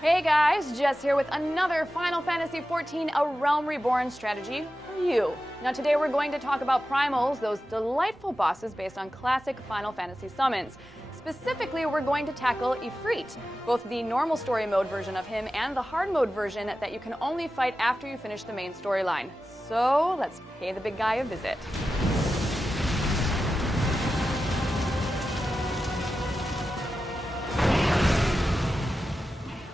Hey guys, Jess here with another Final Fantasy XIV A Realm Reborn strategy for you. Now today we're going to talk about primals, those delightful bosses based on classic Final Fantasy summons. Specifically, we're going to tackle Ifrit, both the normal story mode version of him and the hard mode version that you can only fight after you finish the main storyline. So let's pay the big guy a visit.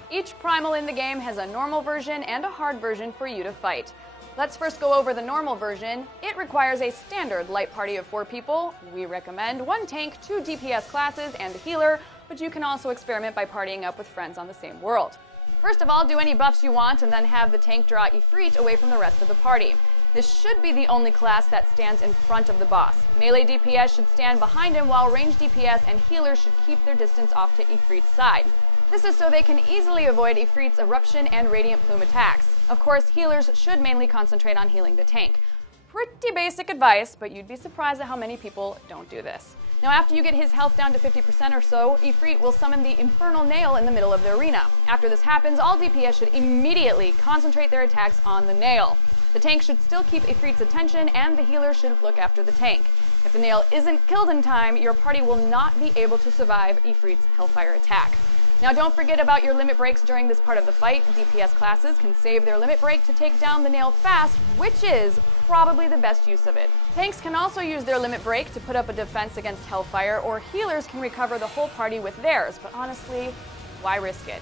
Each primal in the game has a normal version and a hard version for you to fight. Let's first go over the normal version. It requires a standard light party of 4 people. We recommend 1 tank, 2 DPS classes, and a healer, but you can also experiment by partying up with friends on the same world. First of all, do any buffs you want and then have the tank draw Ifrit away from the rest of the party. This should be the only class that stands in front of the boss. Melee DPS should stand behind him while range DPS and healers should keep their distance off to Ifrit's side. This is so they can easily avoid Ifrit's Eruption and Radiant Plume attacks. Of course, healers should mainly concentrate on healing the tank. Pretty basic advice, but you'd be surprised at how many people don't do this. Now after you get his health down to 50% or so, Ifrit will summon the Infernal Nail in the middle of the arena. After this happens, all DPS should immediately concentrate their attacks on the nail. The tank should still keep Ifrit's attention, and the healer should look after the tank. If the nail isn't killed in time, your party will not be able to survive Ifrit's Hellfire attack. Now don't forget about your limit breaks during this part of the fight. DPS classes can save their limit break to take down the nail fast, which is probably the best use of it. Tanks can also use their limit break to put up a defense against Hellfire, or healers can recover the whole party with theirs, but honestly, why risk it?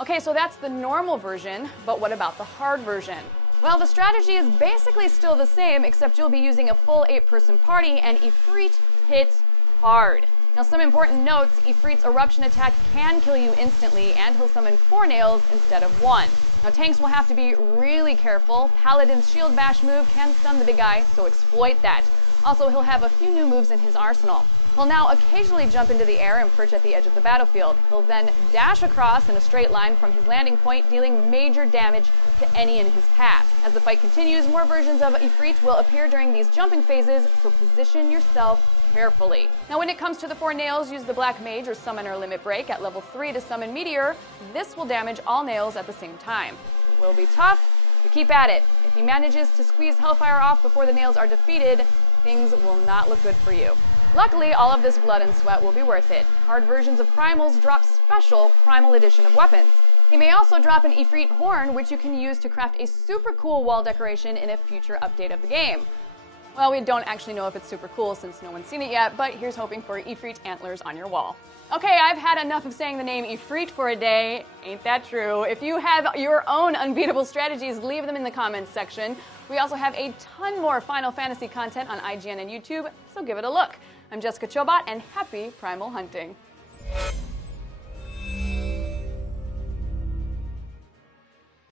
Okay, so that's the normal version, but what about the hard version? Well, the strategy is basically still the same, except you'll be using a full 8-person party, and Ifrit hits hard. Now some important notes: Ifrit's Eruption attack can kill you instantly, and he'll summon 4 nails instead of 1. Now tanks will have to be really careful. Paladin's Shield Bash move can stun the big guy, so exploit that. Also, he'll have a few new moves in his arsenal. He'll now occasionally jump into the air and perch at the edge of the battlefield. He'll then dash across in a straight line from his landing point, dealing major damage to any in his path. As the fight continues, more versions of Ifrit will appear during these jumping phases, so position yourself carefully. Now when it comes to the 4 nails, use the Black Mage or Summoner limit break at level 3 to summon Meteor. This will damage all nails at the same time. It will be tough, but keep at it. If he manages to squeeze Hellfire off before the nails are defeated, things will not look good for you. Luckily, all of this blood and sweat will be worth it. Hard versions of primals drop special Primal Edition of weapons. He may also drop an Ifrit Horn, which you can use to craft a super cool wall decoration in a future update of the game. Well, we don't actually know if it's super cool since no one's seen it yet, but here's hoping for Ifrit antlers on your wall. Okay, I've had enough of saying the name Ifrit for a day. Ain't that true? If you have your own unbeatable strategies, leave them in the comments section. We also have a ton more Final Fantasy content on IGN and YouTube, so give it a look. I'm Jessica Chobot, and happy primal hunting.